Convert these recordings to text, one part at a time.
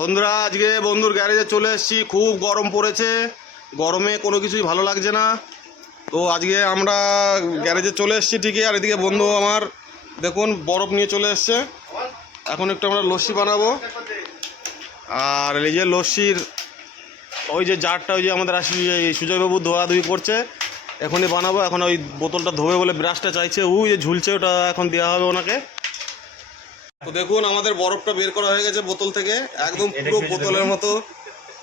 বন্ধুরা আজকে বন্ধুর গ্যারেজে চলে এসেছি। খুব গরম পড়েছে, গরমে কোনো কিছুই ভালো লাগছে না। তো আজকে আমরা গ্যারেজে চলে এসেছি ঠিকই। আর এদিকে বন্ধু আমার দেখুন বরফ নিয়ে চলে এসছে। এখন একটু আমরা লস্যি বানাবো। আর এই যে লস্যির ওই যে জারটা ওই যে আমাদের সুজয়বাবু ধোয়াধুয়ি করছে, এখনই বানাবো। এখন ওই বোতলটা ধোবে বলে ব্রাশটা চাইছে, ওই যে ঝুলছে, ওটা এখন দেওয়া হবে ওনাকে। তো দেখুন আমাদের বরফটা বের করা হয়ে গেছে বোতল থেকে, একদম পুরো বোতলের মতো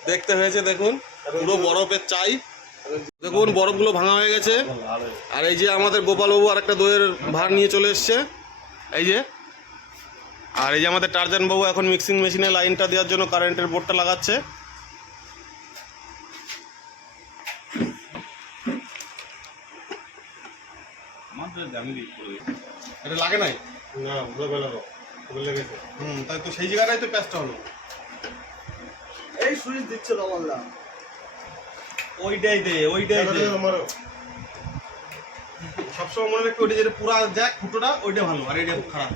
দেখতে হয়েছে। দেখুন পুরো বরফের চাই। দেখুন বরফগুলো ভাঙা হয়ে গেছে। আর এই যে আমাদের গোপালবাবু আর একটা দইয়ের ভার নিয়ে চলে এসছে, এই যে। আর এই যে আমাদের টারজান বাবু এখন মিক্সিং মেশিনে লাইনটা দেওয়ার জন্য কারেন্টের বোর্ডটা লাগাচ্ছে। এটা লাগে নাই না, তাই তো সেই জায়গাটাই তো প্যাচটা হলো। এই সুইচ দিচ্ছে রমালদা, ওইটাই দে, ওইটাই দে। সবসময় মনে রাখি ওইটা যেটা পুরা দেখ ফুটোটা, ওইটা ভালো আর এটা খারাপ।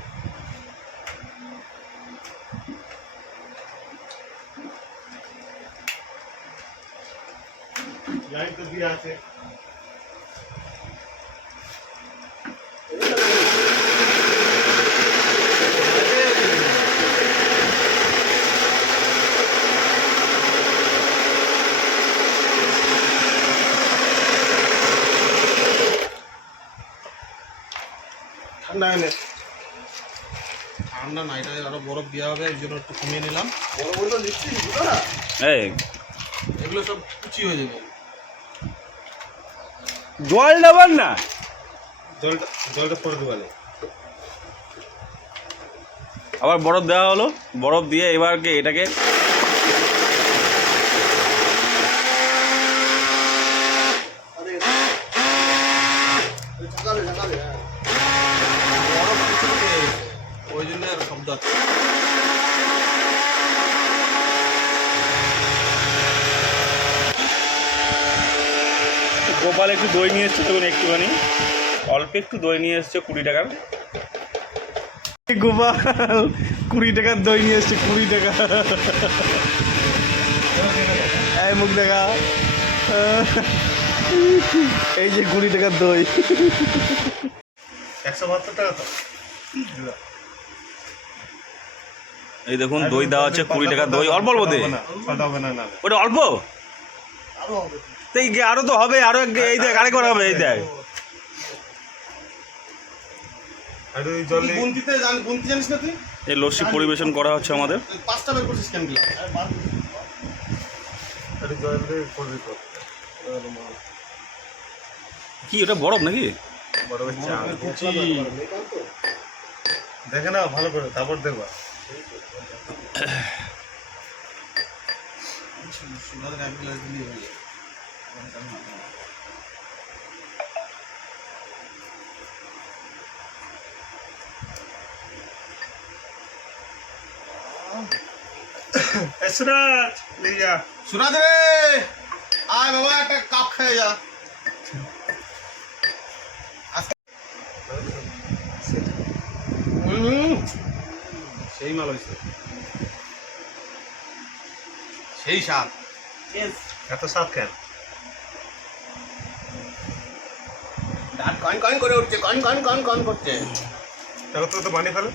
লাইট তো দিয়ে আছে। ঠান্ডা এনে ঠান্ডা না, এটা আরো বরফ দেওয়া হবে, এই জন্য একটু কমিয়ে নিলাম। বড় বড় দিচ্ছি না, এগুলো সব কুচি হয়ে যাবে। জল দেবার না, জলটা পরে দেবে। আবার বরফ দেওয়া হলো, বরফ দিয়ে এবার এটাকে আরে ঝাঁকাবে ঝাঁকাবে। বরফ কুচি, ওই জন্য আর শব্দ আছে। গোপাল একটু দই নিয়ে এসছে, তখন একটুখানি অল্প একটু দই নিয়ে এসছে 20 টাকার। গোপাল 20 টাকার দই নিয়ে এসছে, 20 টাকা। এই মুখ দেখা, এই যে 20 টাকার দই। 172 টাকা তো। এই দেখুন দই দেওয়া হচ্ছে 20 টাকার দই। অল্প অল্প দে, ওটা অল্প, আরো হবে আরো তো হবে, আরো এই দেখ আরেকবার হবে, এই দেখ। গুনতিতে গুনতি জানিস না তুই? এই লস্যি পরিবেশন করা হচ্ছে আমাদের। 5টা বের করছিস কেন দিলা? কি ওটা বরফ নাকি? দেখে না ভালো করে, তারপর দেখবা। সুরাজ রে, আয় বাবা একটা কাপ খেয়ে যা। সেই মাল হয়েছে, সেই স্বাদ। এত স্বাদ কেন? দাঁত কন কন করে উঠছে, কন কন কন কন করছে। তাহলে তো বানিয়ে ফেলো।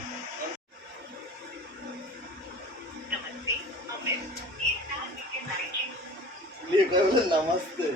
ये कहले नमस्ते।